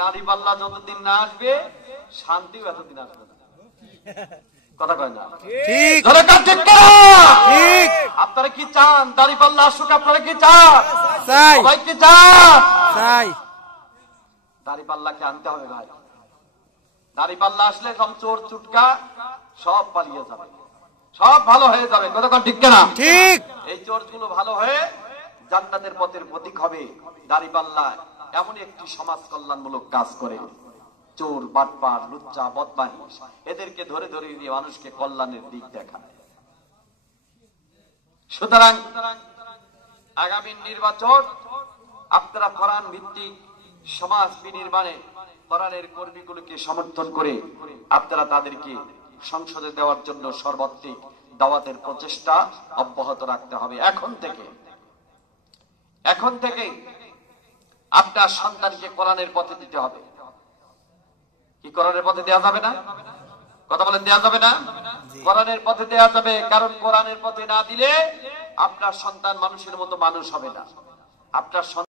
দাড়িপাল্লা যতদিন না আসবে শান্তিও এতদিন আসবে না। কথা কয় না? ঠিক। আপনারা কি চান দাড়িপাল্লা আসুক? আপনারা কি চান? সবাই কি চান? দাড়িপাল্লাকে আনতে হবে ভাই। দাড়িপাল্লা আসলে সব চোর চুটকা সব পালিয়ে যাবে, সব ভালো হয়ে যাবে। কথা কন ঠিক না? ঠিক। এই চোরগুলো ভালো হয়ে জান্নাতের পথের প্রতীক হবে। দাড়িপাল্লা এমন একটি সমাজ কল্যাণমূলক কাজ করে, চোর বাটপার লুচ্চা বদমাইশ এদেরকে ধরে ধরে নিয়ে মানুষকে কল্যাণের দিক দেখায়। সুতরাং আগামী নির্বাচন আপনারা কোরআন ভিত্তিক সমাজ বিনির্মাণে কোরআনের কর্মীগুলোকে সমর্থন করে আপনারা তাদেরকে সংসদে দেওয়ার জন্য সর্বাত্মক দাওয়াতের প্রচেষ্টা অব্যাহত রাখতে হবে। এখন থেকে আপনার সন্তানকে কোরআনের পথে দিতে হবে। কি কোরআনের পথে দেওয়া যাবে না? কথা বলেন, দেওয়া যাবে না? কোরআনের পথে দেওয়া যাবে, কারণ কোরআনের পথে না দিলে আপনার সন্তান মানুষের মতো মানুষ হবে না। আপনার